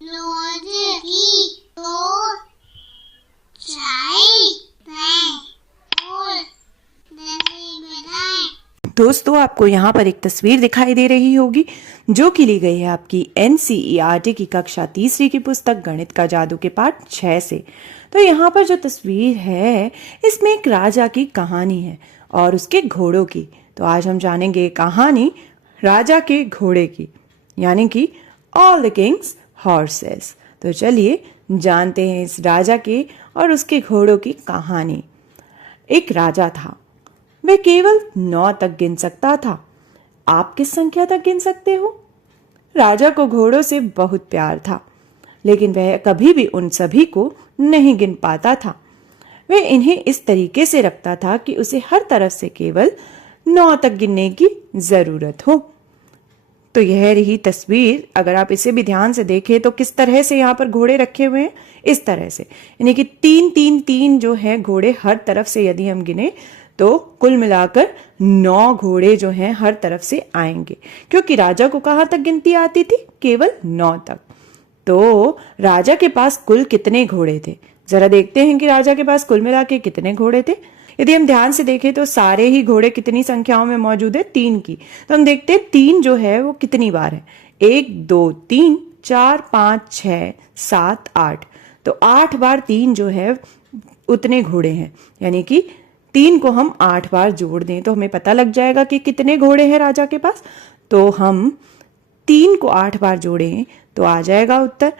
रोटी दो चाय और दही बनाए। दोस्तों, आपको यहाँ पर एक तस्वीर दिखाई दे रही होगी जो कि ली गई है आपकी NCERT की कक्षा तीसरी की पुस्तक गणित का जादू के पाठ 6 से। तो यहाँ पर जो तस्वीर है इसमें एक राजा की कहानी है और उसके घोड़ों की। तो आज हम जानेंगे कहानी राजा के घोड़े की, यानी कि ऑल द किंग्स हॉर्सेस। तो चलिए जानते हैं इस राजा के और उसके घोड़ों की कहानी। एक राजा था, वह केवल 9 तक गिन सकता था। आप किस संख्या तक गिन सकते हो? राजा को घोड़ों से बहुत प्यार था, लेकिन वह कभी भी उन सभी को नहीं गिन पाता था। वह इन्हें इस तरीके से रखता था कि उसे हर तरफ से केवल 9 तक गिनने की जरूरत हो। तो यह रही तस्वीर। अगर आप इसे भी ध्यान से देखें तो किस तरह से यहाँ पर घोड़े रखे हुए हैं, इस तरह से, यानी कि 3 3 3 जो है घोड़े हर तरफ से यदि हम गिने तो कुल मिलाकर 9 घोड़े जो हैं हर तरफ से आएंगे, क्योंकि राजा को कहाँ तक गिनती आती थी? केवल 9 तक। तो राजा के पास कुल कितने घोड़े थे? जरा देखते हैं कि राजा के पास कुल मिला के कितने घोड़े थे। यदि हम ध्यान से देखें तो सारे ही घोड़े कितनी संख्याओं में मौजूद है? 3 की। तो हम देखते हैं 3 जो है वो कितनी बार है। 1 2 3 4 5 6 7 8। तो 8 बार 3 जो है उतने घोड़े हैं, यानी कि 3 को हम 8 बार जोड़ दें तो हमें पता लग जाएगा कि कितने घोड़े हैं राजा के पास। तो हम 3 को 8 बार जोड़ें तो आ जाएगा उत्तर।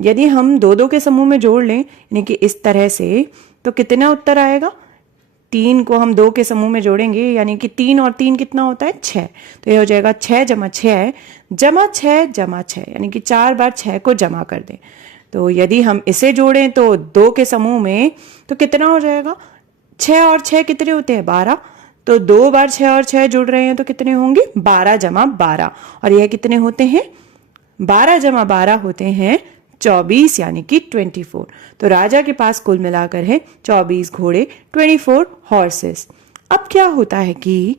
यदि हम 2 के समूह में जोड़ लें, यानी कि इस तरह से, तो कितना उत्तर आएगा? 3 को हम 2 के समूह में जोड़ेंगे, यानी कि 3 और 3 कितना होता है? 6। तो यह हो जाएगा 6 जमा 6 जमा 6 जमा 6, यानी कि 4 बार 6 को जमा कर दें। तो यदि हम इसे जोड़ें तो 2 के समूह में तो कितना हो जाएगा? 6 और 6 कितने होते हैं? 12। तो 2 बार 6 और 6 जुड़ रहे हैं तो कितने होंगे? 12 जमा 12। और यह कितने होते हैं? 12 जमा 12 होते हैं 24, यानी कि 24। तो राजा के पास कुल मिलाकर है 24 घोड़े, 24 हॉर्सेस। अब क्या होता है कि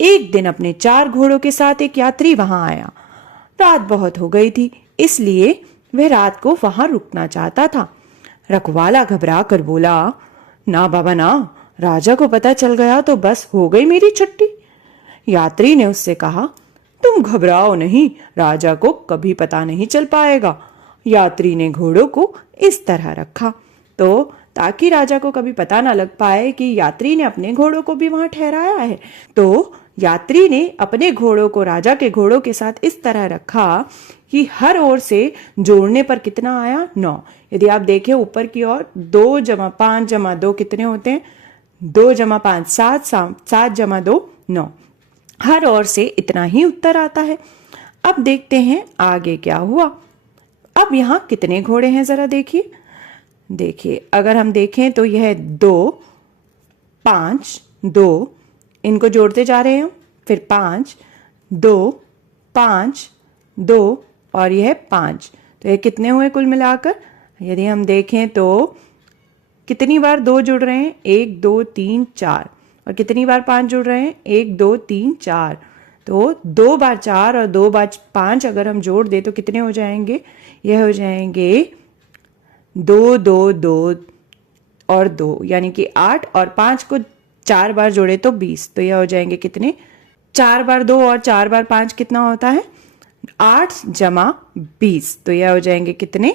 एक दिन अपने 4 घोड़ों के साथ एक यात्री वहां आया। रात बहुत हो गई थी, इसलिए वह रात को वहां रुकना चाहता था। रखवाला घबरा कर बोला, ना बाबा ना, राजा को पता चल गया तो बस हो गई मेरी छुट्टी। यात्री ने उससे कहा, तुम घबराओ नहीं, राजा को कभी पता नहीं चल पाएगा। यात्री ने घोड़ों को इस तरह रखा तो ताकि राजा को कभी पता ना लग पाए कि यात्री ने अपने घोड़ों को भी वहां ठहराया है। तो यात्री ने अपने घोड़ों को राजा के घोड़ों के साथ इस तरह रखा कि हर ओर से जोड़ने पर कितना आया? 9। यदि आप देखें ऊपर की ओर, 2 जमा 5 जमा 2 कितने होते हैं? 2 जमा 5 7, 7 जमा 2 9। हर ओर से इतना ही उत्तर आता है। अब देखते हैं आगे क्या हुआ। अब यहाँ कितने घोड़े हैं जरा देखिए, अगर हम देखें तो यह 2 5 2, इनको जोड़ते जा रहे हैं, फिर 5 2 5 2 और यह 5। तो यह कितने हुए कुल मिलाकर? यदि हम देखें तो कितनी बार 2 जुड़ रहे हैं? 1 2 3 4। और कितनी बार 5 जुड़ रहे हैं? 1 2 3 4। तो 2 बार 4 और 2 बार 5 अगर हम जोड़ दें तो कितने हो जाएंगे? यह हो जाएंगे 2 2 2 और 2, यानी कि 8 और 5 को 4 बार जोड़े तो 20। तो यह हो जाएंगे कितने? 4 बार 2 और 4 बार 5 कितना होता है? 8 जमा 20। तो यह हो जाएंगे कितने?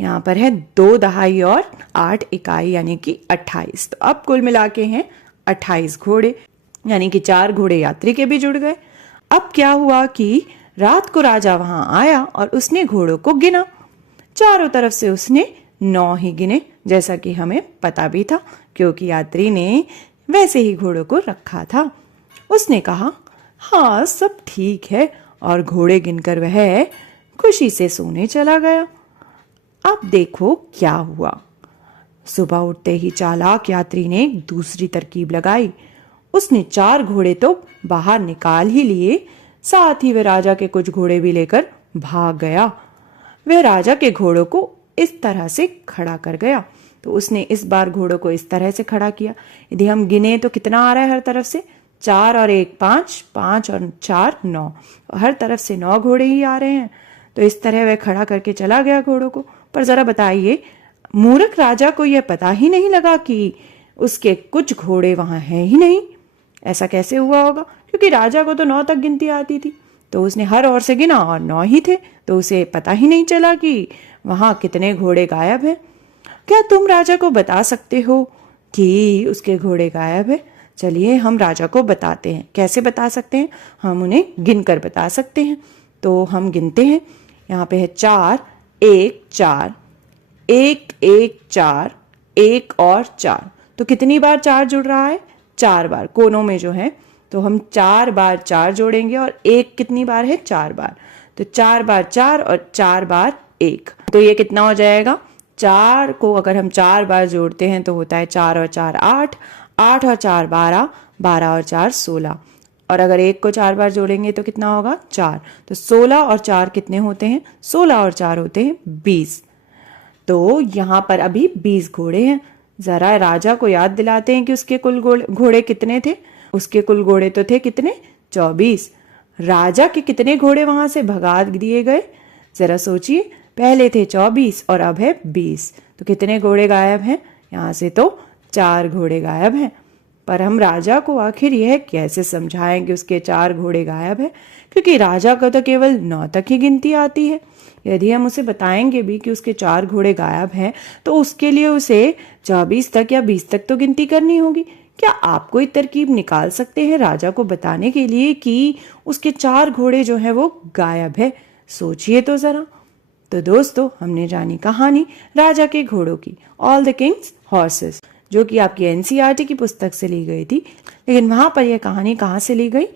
यहाँ पर है 2 दहाई और 8 इकाई, यानी कि 28। तो अब कुल मिला के हैं 28 घोड़े, यानी कि 4 घोड़े यात्री के भी जुड़ गए। अब क्या हुआ कि रात को राजा वहां आया और उसने घोड़ों को गिना। चारों तरफ से उसने 9 ही गिने, जैसा कि हमें पता भी था, क्योंकि यात्री ने वैसे ही घोड़ों को रखा था। उसने कहा, हाँ सब ठीक है, और घोड़े गिनकर वह खुशी से सोने चला गया। अब देखो क्या हुआ। सुबह उठते ही चालाक यात्री ने एक दूसरी तरकीब लगाई। उसने 4 घोड़े तो बाहर निकाल ही लिए, साथ ही वह राजा के कुछ घोड़े भी लेकर भाग गया। वह राजा के घोड़ों को इस तरह से खड़ा कर गया। तो उसने इस बार घोड़ों को इस तरह से खड़ा किया। यदि हम गिने तो कितना आ रहा है हर तरफ से? 4 और 1 5, 5 और 4 9। हर तरफ से 9 घोड़े ही आ रहे हैं। तो इस तरह वह खड़ा करके चला गया घोड़ों को। पर जरा बताइए, मूर्ख राजा को यह पता ही नहीं लगा कि उसके कुछ घोड़े वहां हैं ही नहीं। ऐसा कैसे हुआ होगा? क्योंकि राजा को तो 9 तक गिनती आती थी, तो उसने हर ओर से गिना और 9 ही थे, तो उसे पता ही नहीं चला कि वहां कितने घोड़े गायब हैं। क्या तुम राजा को बता सकते हो कि उसके घोड़े गायब है? चलिए हम राजा को बताते हैं। कैसे बता सकते हैं? हम उन्हें गिनकर बता सकते हैं। तो हम गिनते हैं। यहाँ पे है 4, 1, 4, 1, 1, 4, 1 और 4। तो कितनी बार 4 जुड़ रहा है? 4 बार कोनों में जो है। तो हम 4 बार 4 जोड़ेंगे और 1 कितनी बार है? 4 बार। तो 4 बार 4 और 4 बार 1। तो ये कितना हो जाएगा? 4 को अगर हम 4 बार जोड़ते हैं तो होता है 4 और 4 8, 8 और 4 12, 12 और 4 16। और अगर 1 को 4 बार जोड़ेंगे तो कितना होगा? 4। तो 16 और 4 कितने होते हैं? 16 और 4 होते हैं 20। तो यहाँ पर अभी 20 घोड़े हैं। जरा राजा को याद दिलाते हैं कि उसके कुल घोड़े कितने थे। उसके कुल घोड़े तो थे कितने? 24। राजा के कितने घोड़े वहां से भगा दिए गए? जरा सोचिए, पहले थे 24 और अब है 20। तो कितने घोड़े गायब हैं? यहाँ से तो 4 घोड़े गायब हैं। पर हम राजा को आखिर यह कैसे समझाएं कि उसके 4 घोड़े गायब हैं? क्योंकि राजा को तो केवल 9 तक ही गिनती आती है। यदि हम उसे बताएंगे भी कि उसके 4 घोड़े गायब हैं, तो उसके लिए उसे 24 तक या 20 तक तो गिनती करनी होगी। क्या आप कोई तरकीब निकाल सकते हैं राजा को बताने के लिए कि उसके 4 घोड़े जो हैं वो गायब है? सोचिए तो जरा। तो दोस्तों, हमने जानी कहानी राजा के घोड़ों की, ऑल द किंग्स हॉर्सेस, जो कि आपकी एनसीईआरटी की पुस्तक से ली गई थी। लेकिन वहां पर यह कहानी कहाँ से ली गई?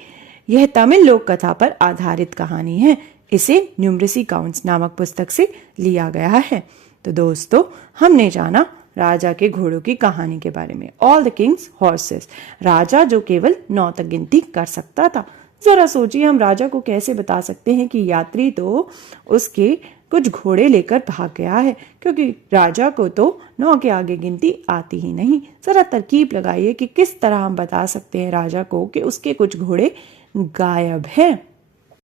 यह तमिल लोक कथा पर आधारित कहानी है। इसे न्यूमरेसी काउंट्स नामक पुस्तक से लिया गया है। तो दोस्तों, हमने जाना राजा के घोड़ों की कहानी के बारे में, ऑल द किंग्स हॉर्सेस, राजा जो केवल 9 तक गिनती कर सकता था। जरा सोचिए, हम राजा को कैसे बता सकते हैं कि यात्री तो उसके कुछ घोड़े लेकर भाग गया है, क्योंकि राजा को तो 9 के आगे गिनती आती ही नहीं। जरा तरकीब लगाइए कि किस तरह हम बता सकते हैं राजा को कि उसके कुछ घोड़े गायब हैं।